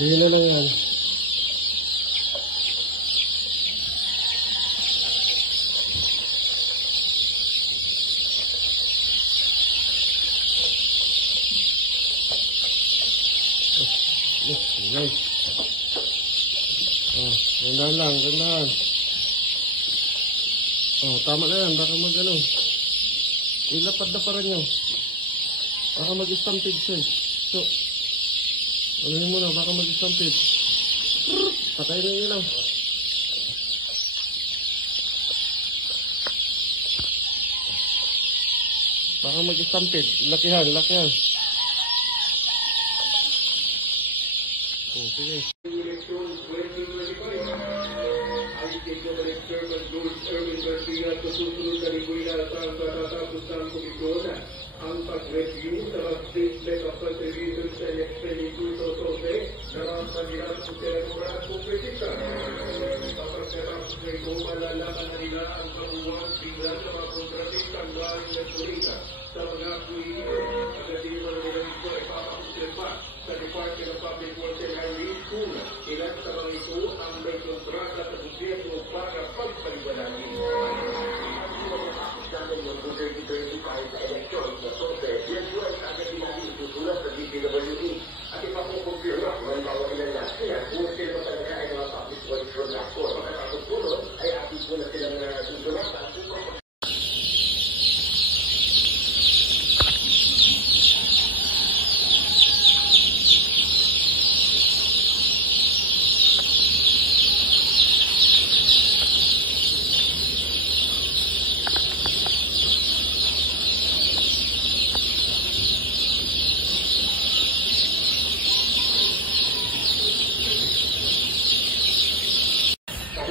Lino lang yan. Nice. Oh, gandaan lang, gandaan. Oh, tama na yan, baka mag-ano. Ilapad na pa rin nyo. Baka mag-stampede siya. So, ano mo na, baka mag-stampede. Patay na nyo lang. Baka mag-stampede. Lakihan, lakihan. Oh, sige. Ang pag-review ng statement of contributions and expenditures o ng kandidato sa Senadora at Kompetita. Pagkatapos na ito, malalaman na nila ang kabuuan bilang ng mga kontratistang galing ng turista sa mga kuhilo. Pagkatapos na nila ito ay papakonserva sa Department of Public Works and Highways kung ilan sa mga ito ang may kontrata sa gobyerno para pagpaliwanagin. Namin yung 2035 na eleksyon na sote, yan po ay agad natin itutulas sa DPWE at ipakukumpira kung ang bawang ilan na sila kung sila talaga ay mga public works contractor. Pagkatapos po nun, ay atin po na silang susunatan.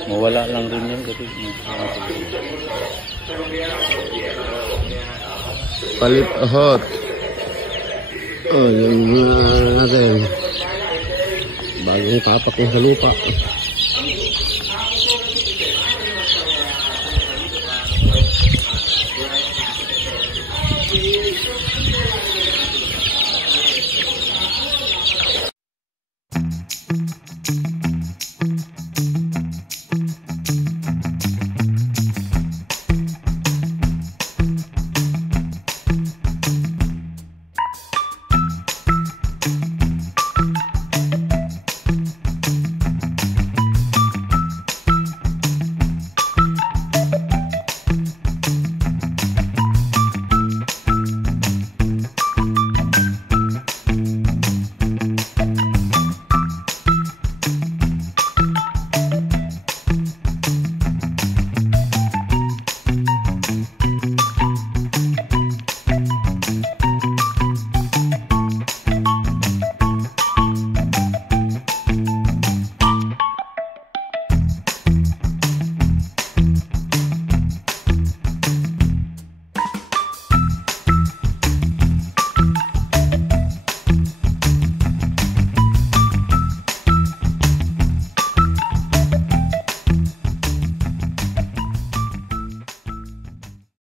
Mawala lang rin yun kasi Palit hot. Oh, yung natin bagong kapak ng sa lupa.